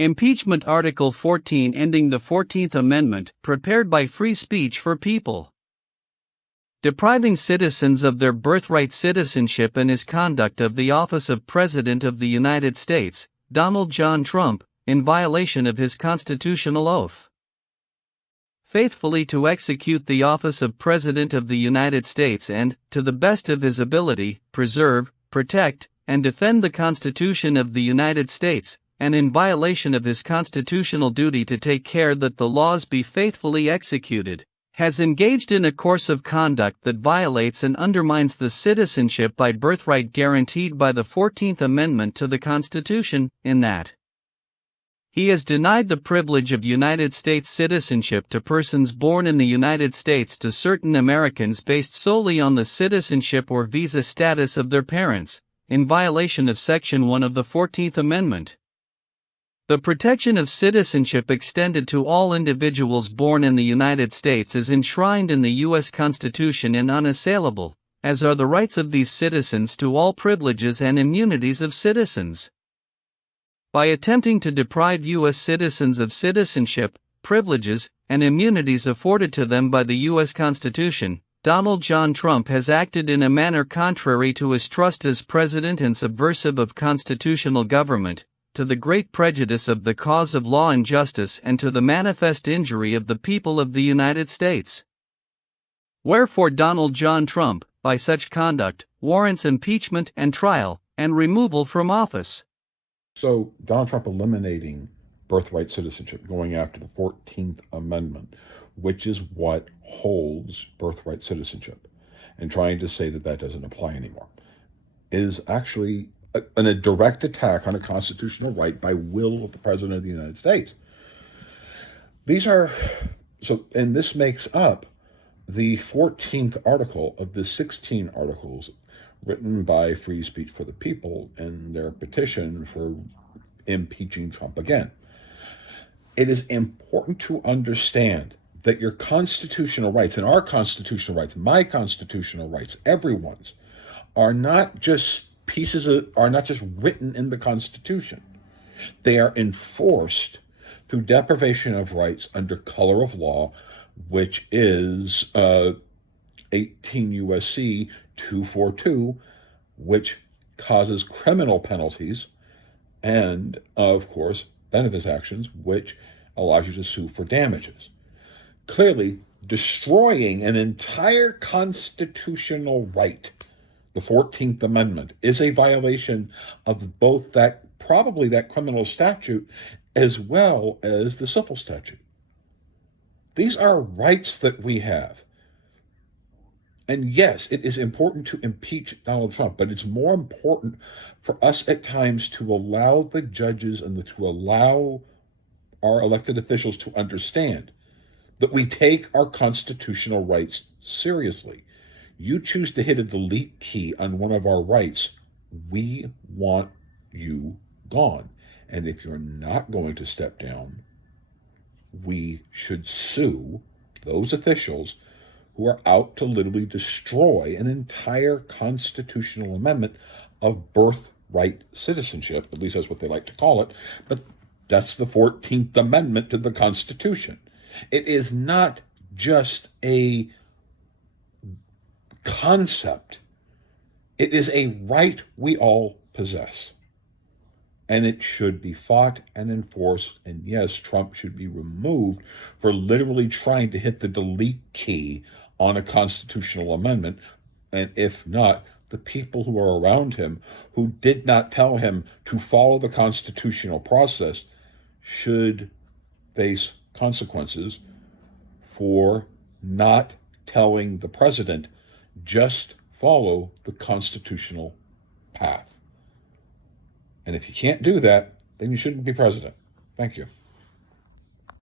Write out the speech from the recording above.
Impeachment Article 14 ending the 14th Amendment, prepared by Free Speech for People. Depriving citizens of their birthright citizenship and his conduct of the office of President of the United States, Donald John Trump, in violation of his constitutional oath. Faithfully to execute the office of President of the United States and, to the best of his ability, preserve, protect, and defend the Constitution of the United States, and in violation of his constitutional duty to take care that the laws be faithfully executed, has engaged in a course of conduct that violates and undermines the citizenship by birthright guaranteed by the 14th Amendment to the Constitution, in that he has denied the privilege of United States citizenship to persons born in the United States to certain Americans based solely on the citizenship or visa status of their parents, in violation of Section 1 of the 14th Amendment. The protection of citizenship extended to all individuals born in the United States is enshrined in the U.S. Constitution and unassailable, as are the rights of these citizens to all privileges and immunities of citizens. By attempting to deprive U.S. citizens of citizenship, privileges, and immunities afforded to them by the U.S. Constitution, Donald John Trump has acted in a manner contrary to his trust as president and subversive of constitutional government, to the great prejudice of the cause of law and justice and to the manifest injury of the people of the United States. Wherefore Donald John Trump, by such conduct, warrants impeachment and trial, and removal from office. So Donald Trump eliminating birthright citizenship, going after the 14th Amendment, which is what holds birthright citizenship, and trying to say that that doesn't apply anymore, is actually a direct attack on a constitutional right by will of the President of the United States. And this makes up the 14th article of the 16 articles written by Free Speech for the People in their petition for impeaching Trump again. It is important to understand that your constitutional rights, and our constitutional rights, my constitutional rights, everyone's, are not just written in the Constitution. They are enforced through deprivation of rights under color of law, which is 18 U.S.C. 242, which causes criminal penalties, and, of course, benefits actions, which allows you to sue for damages. Clearly, destroying an entire constitutional right, the 14th Amendment, is a violation of both that criminal statute as well as the civil statute. These are rights that we have. And yes, it is important to impeach Donald Trump, but it's more important for us at times to allow the judges and to allow our elected officials to understand that we take our constitutional rights seriously. You choose to hit a delete key on one of our rights, we want you gone. And if you're not going to step down, we should sue those officials who are out to literally destroy an entire constitutional amendment of birthright citizenship. At least that's what they like to call it. But that's the 14th Amendment to the Constitution. It is not just a concept. It is a right we all possess. And it should be fought and enforced. And yes, Trump should be removed for literally trying to hit the delete key on a constitutional amendment. And if not, the people who are around him who did not tell him to follow the constitutional process should face consequences for not telling the president, just follow the constitutional path. And if you can't do that, then you shouldn't be president. Thank you.